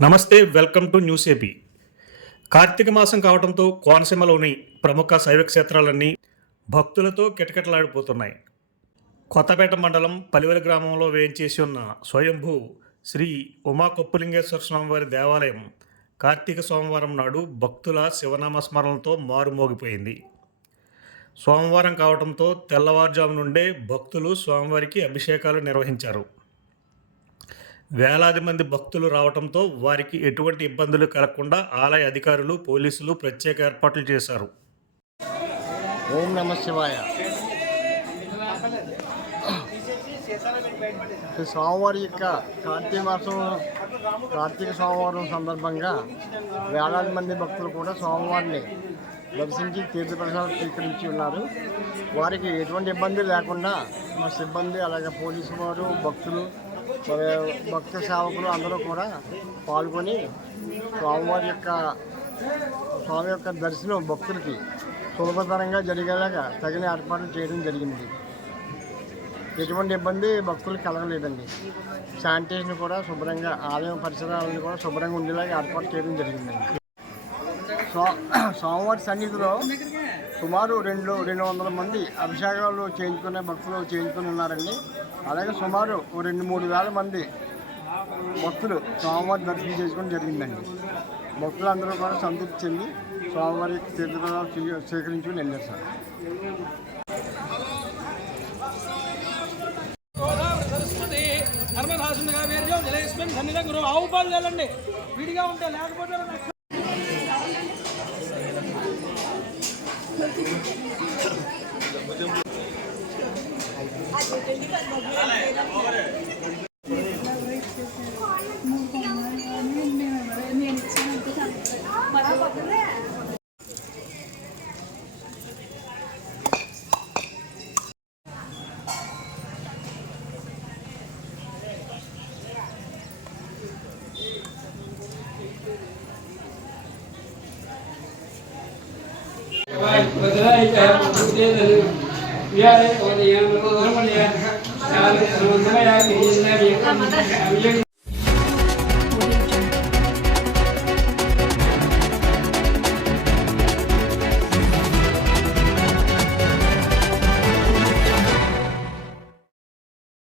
నమస్తే welcome to news AP. Karthika మాసం కావడంతో కోనసీమలోని ప్రముఖ శైవ క్షేత్రాలన్నీ భక్తులతో కిటకిటలాడిపోతున్నాయి. కొత్తపేట మండలం పలివెల గ్రామంలో వేయించేసి ఉన్న స్వయంభూ శ్రీ ఉమా కొప్పులింగేశ్వర స్వామివారి దేవాలయం కార్తీక సోమవారం నాడు భక్తుల శివనామ స్మరణలతో మారుమోగిపోయింది. సోమవారం కావడంతో తెల్లవారుజాము నుండే భక్తులు స్వామివారికి అభిషేకాలు నిర్వహించారు. వేలాది మంది భక్తులు రావడంతో వారికి ఎటువంటి ఇబ్బందులు కలగకుండా ఆలయ అధికారులు పోలీసులు ప్రత్యేక ఏర్పాట్లు చేశారు. ఓం నమ శివాయ. స్వామివారి యొక్క కార్తీక మాసం కార్తీక సోమవారం సందర్భంగా వేలాది మంది భక్తులు కూడా సోమవారిని దర్శించి తీర్థప్రసాదం స్వీకరించి ఉన్నారు. వారికి ఎటువంటి ఇబ్బంది లేకుండా మా సిబ్బంది అలాగే పోలీసు వారు భక్తులు మరి భక్త సేవకులు అందరూ కూడా పాల్గొని స్వామివారి యొక్క స్వామి యొక్క దర్శనం భక్తులకి సులభతరంగా జరిగేలాగా తగిన ఏర్పాట్లు చేయడం జరిగింది. ఎటువంటి ఇబ్బంది భక్తులకు కలగలేదండి. శానిటేషన్ కూడా శుభ్రంగా ఆలయం పరిసరాలను కూడా శుభ్రంగా ఉండేలాగా ఏర్పాటు చేయడం జరిగిందండి. సో సోమవారి సన్నిధిలో సుమారు రెండు రెండు వందల మంది అభిషేకాలు చేయించుకునే భక్తులు చేయించుకుని ఉన్నారండి. అలాగే సుమారు రెండు మూడు వేల మంది భక్తులు స్వామివారి దర్శనం చేసుకోవడం జరిగిందండి. భక్తులందరూ కూడా సంతృప్తి చెంది స్వామివారి తీర్థప్రసాదాలు స్వీకరించుకుని వెళ్ళారు సార్. గోదావరి సరస్వతి నర్మదాసునిగా వేరు జలేస్మిన్ సన్నిధ గురు ఆవు పాలు వెళ్ళండి విడిగా ఉంటే లేకపోతే あ、ごめんね。విహారే ఒక నియమం